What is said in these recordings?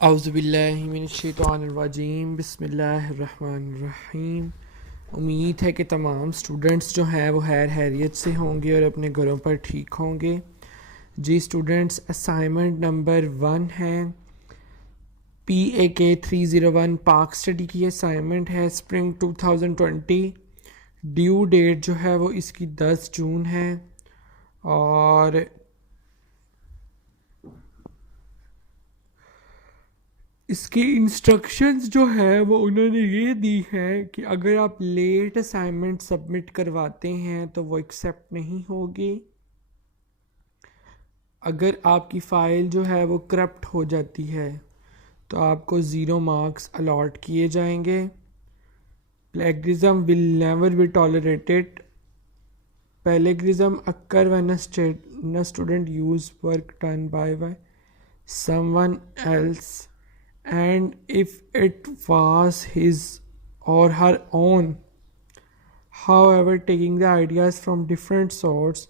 اعوذ باللہ من الشیطان الرجیم، بسم اللہ الرحمن الرحیم۔ امید ہے کہ تمام اسٹوڈنٹس جو ہیں وہ خیریت سے ہوں گے اور اپنے گھروں پر ٹھیک ہوں گے۔ جی اسٹوڈنٹس، اسائنمنٹ نمبر 1 ہے PAK 301 پاک اسٹڈی کی اسائنمنٹ ہے، اسپرنگ 2020۔ ڈیو ڈیٹ جو ہے وہ اس کی 10 جون ہے، اور اس کی انسٹرکشنز جو ہے وہ انہوں نے یہ دی ہے کہ اگر آپ لیٹ اسائنمنٹ سبمٹ کرواتے ہیں تو وہ ایکسیپٹ نہیں ہوگی۔ اگر آپ کی فائل جو ہے وہ کرپٹ ہو جاتی ہے تو آپ کو 0 مارکس الاٹ کیے جائیں گے۔ Plagiarism will never be tolerated. Plagiarism occur when a student use work done by someone else, and if it was his or her own. However, taking the ideas from different sources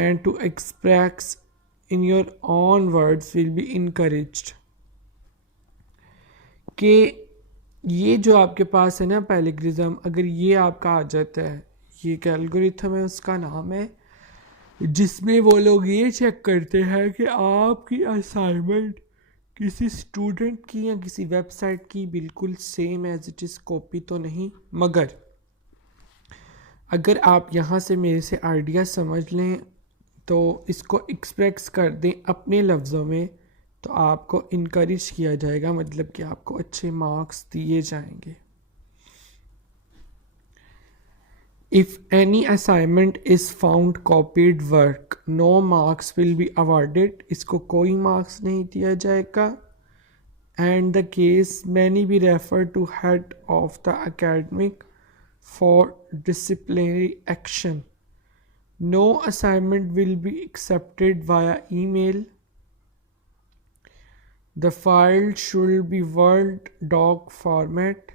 and to express in your own words will be encouraged. کہ یہ جو آپ کے پاس ہے نا پیلگرزم، اگر یہ آپ کا آ جاتا ہے، یہ ایک الگورتھم ہے، اس کا نام ہے، جس میں وہ لوگ یہ چیک کرتے ہیں کہ آپ کی اسائنمنٹ کسی اسٹوڈنٹ کی یا کسی ویب سائٹ کی بالکل same as it is copy تو نہیں۔ مگر اگر آپ یہاں سے میرے سے آئیڈیا سمجھ لیں تو اس کو ایکسپریس کر دیں اپنے لفظوں میں، تو آپ کو انکریج کیا جائے گا، مطلب کہ آپ کو اچھے مارکس دیے جائیں گے۔ If any assignment is found copied work, no marks will be awarded. اس کو کوئی مارکس نہیں دیا جائے گا۔ And the case may be referred to head of the academic for disciplinary action. No assignment will be accepted via email. The file should be Word doc format.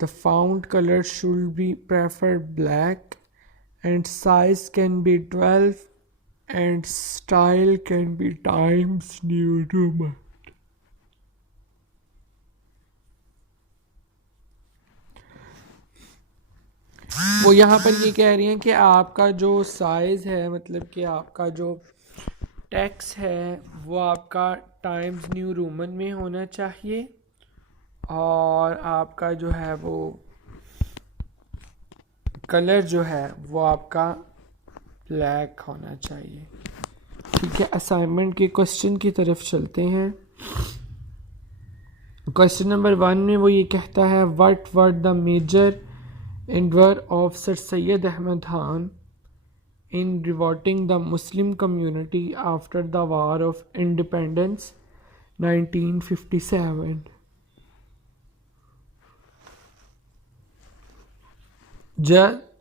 The font color should be preferred black, and size can be 12, and style can be Times New Roman. وہ یہاں پر یہ کہہ رہی ہیں کہ آپ کا جو سائز ہے، مطلب کہ آپ کا جو ٹیکس ہے وہ آپ کا ٹائمز نیو رومن میں ہونا چاہیے، اور آپ کا جو ہے وہ کلر جو ہے وہ آپ کا بلیک ہونا چاہیے۔ ٹھیک ہے، اسائنمنٹ کے کوشچن کی طرف چلتے ہیں۔ کوشچن نمبر 1 میں وہ یہ کہتا ہے، what were the major endeavor of Sir Syed Ahmad Khan in revolting the Muslim community after the War of Independence 1957.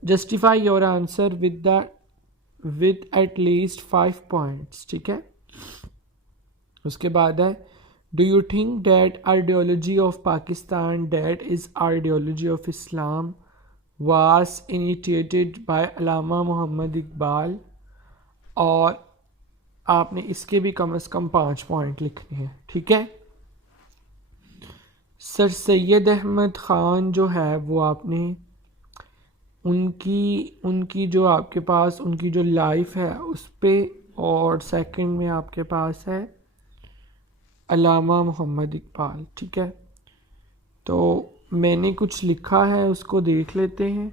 Justify your answer with at least 5 points. ٹھیک ہے، اس کے بعد ہے، do you think that ideology of Pakistan, that is ideology of Islam, was initiated by علامہ محمد اقبال؟ اور آپ نے اس کے بھی کم از کم 5 پوائنٹ لکھنے ہیں۔ ٹھیک ہے، سر سید احمد خان جو ہے وہ آپ نے ان کی جو آپ کے پاس ان کی جو لائف ہے اس پہ، اور سیکنڈ میں آپ کے پاس ہے علامہ محمد اقبال۔ ٹھیک ہے، تو میں نے کچھ لکھا ہے، اس کو دیکھ لیتے ہیں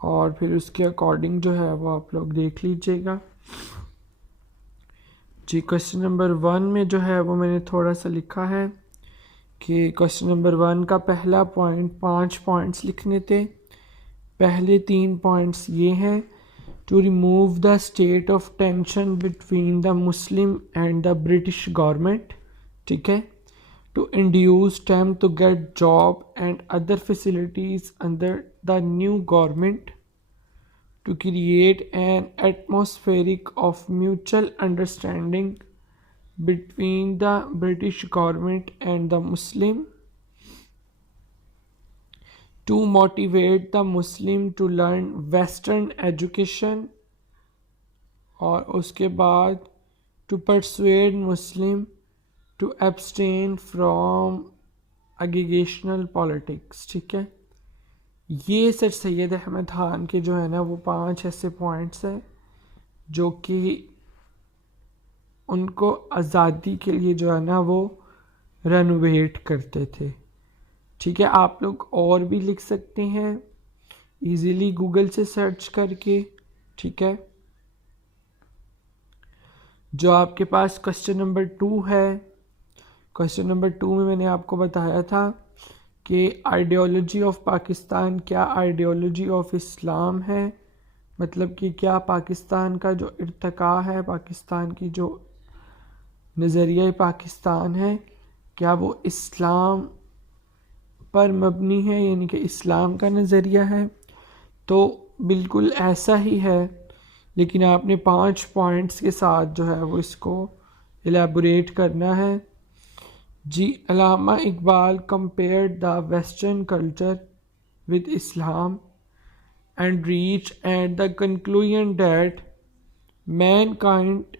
اور پھر اس کے اکارڈنگ جو ہے وہ آپ لوگ دیکھ لیجیے گا۔ جی، کوشچن نمبر 1 میں جو ہے وہ میں نے تھوڑا سا لکھا ہے کہ کوشچن نمبر 1 کا پہلا پوائنٹ 5 پوائنٹس لکھنے تھے۔ پہلے 3 پوائنٹس یہ ہیں، to remove the state of tension between the Muslim and the British government. ٹھیک ہے، to induce them to get job and other facilities under the new government, to create an atmosphere of mutual understanding between the British government and the Muslim, to motivate the Muslim to learn Western education، اور اس کے بعد to persuade Muslim to abstain from aggregational politics. ٹھیک ہے، یہ سر سید احمد خان کے جو ہے نا وہ 5 ایسے پوائنٹس ہیں جو کہ ان کو آزادی کے لیے جو ہے نا وہ رینوویٹ کرتے تھے. ٹھیک ہے، آپ لوگ اور بھی لکھ سکتے ہیں ایزیلی گوگل سے سرچ کر کے. ٹھیک ہے، جو آپ کے پاس کوسچن نمبر 2 ہے، کوسچن نمبر 2 میں نے آپ کو بتایا تھا کہ آئیڈیالوجی آف پاکستان کیا آئیڈیالوجی آف اسلام ہے، مطلب کہ کیا پاکستان کا جو ارتقاء ہے، پاکستان کی جو نظریہ پاکستان ہے، کیا وہ اسلام پر مبنی ہے، یعنی کہ اسلام کا نظریہ ہے. تو بالکل ایسا ہی ہے، لیکن آپ نے 5 پوائنٹس کے ساتھ جو ہے وہ اس کو الیبوریٹ کرنا ہے. جی، علامہ Iqbal compared the western culture with Islam and reached at the conclusion that mankind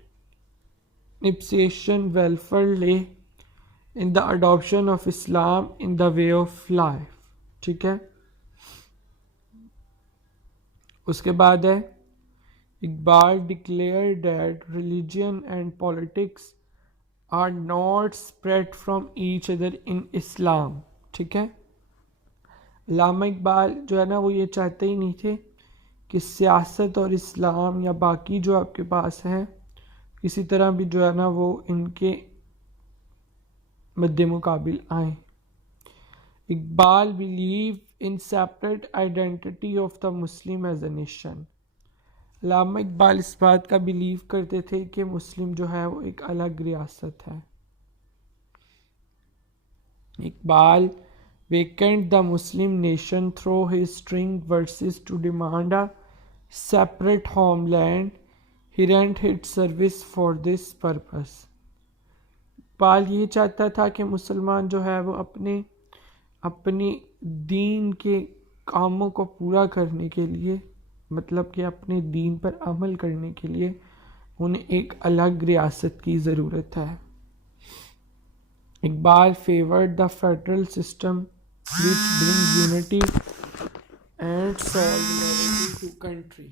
obsession welfare lay in the adoption of Islam in the way of life. ٹھیک ہے، اس کے بعد ہے Iqbal declared that religion and politics are not separate from each other in Islam. ٹھیک ہے، علامہ اقبال جو ہے نا وہ یہ چاہتے ہی نہیں تھے کہ سیاست اور اسلام یا باقی جو آپ کے پاس ہیں کسی طرح بھی جو ہے نا وہ ان کے مد مقابل آئیں. Iqbal believe in separate identity of the Muslim as a nation. علامہ اقبال اس بات کا بلیو کرتے تھے کہ مسلم جو ہے وہ ایک الگ ریاست ہے. Iqbal weakened the Muslim nation through his string verses to demand a separate homeland. He rendered service for this purpose. Iqbal یہ چاہتا تھا کہ مسلمان جو ہے وہ اپنے دین کے کاموں کو پورا کرنے کے لیے، مطلب کہ اپنے دین پر عمل کرنے کے لیے انہیں ایک الگ ریاست کی ضرورت ہے. Iqbal favored the federal system which brings unity and solidarity to country.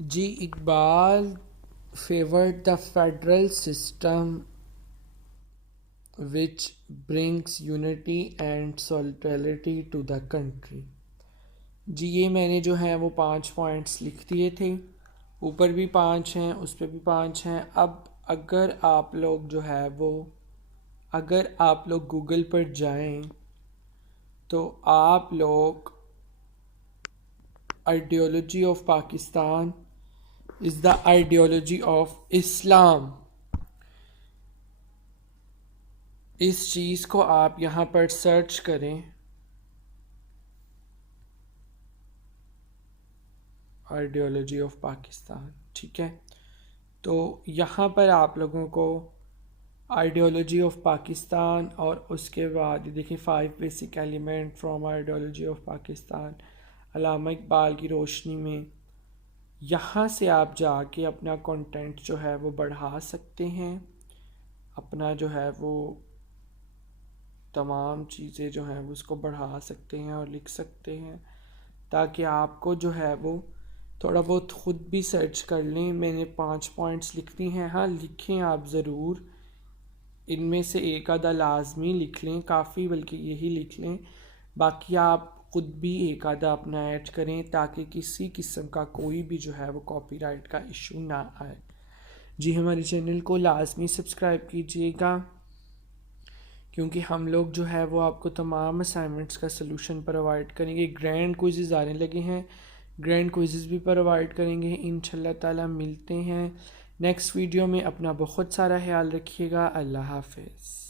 G, Iqbal favored the federal system which brings unity and solidarity to the country. جی، یہ میں نے جو ہے وہ 5 پوائنٹس لکھ دیے تھے، اوپر بھی 5 ہیں، اس پہ بھی 5 ہیں. اب اگر آپ لوگ جو ہے وہ اگر آپ لوگ گوگل پر جائیں تو آپ لوگ ideology of Pakistan is the ideology of Islam, اس چیز کو آپ یہاں پر سرچ کریں، آئیڈیالوجی آف پاکستان. ٹھیک ہے، تو یہاں پر آپ لوگوں کو آئیڈیالوجی آف پاکستان اور اس کے بعد دیکھیں 5 basic element from ideology of Pakistan علامہ اقبال کی روشنی میں، یہاں سے آپ جا کے اپنا کنٹینٹ جو ہے وہ بڑھا سکتے ہیں، اپنا جو ہے وہ تمام چیزیں جو ہیں وہ اس کو بڑھا سکتے ہیں اور لکھ سکتے ہیں، تاکہ آپ کو جو ہے وہ تھوڑا بہت خود بھی سرچ کر لیں. میں نے 5 پوائنٹس لکھ دی ہیں، ہاں لکھیں آپ ضرور، ان میں سے ایک آدھا لازمی لکھ لیں، کافی بلکہ یہی لکھ لیں، باقی آپ خود بھی ایک آدھا اپنا ایڈ کریں تاکہ کسی قسم کا کوئی بھی جو ہے وہ کاپی رائٹ کا ایشو نہ آئے. جی، ہمارے چینل کو لازمی سبسکرائب کیجیے گا، کیونکہ ہم لوگ جو ہے وہ آپ کو تمام اسائنمنٹس کا سلوشن پرووائڈ کریں گے. گرینڈ کوئزز آنے لگے ہیں، گرینڈ کوئزز بھی پرووائڈ کریں گے انشاءاللہ تعالی. ملتے ہیں نیکسٹ ویڈیو میں، اپنا بہت سارا خیال رکھیے گا. اللہ حافظ.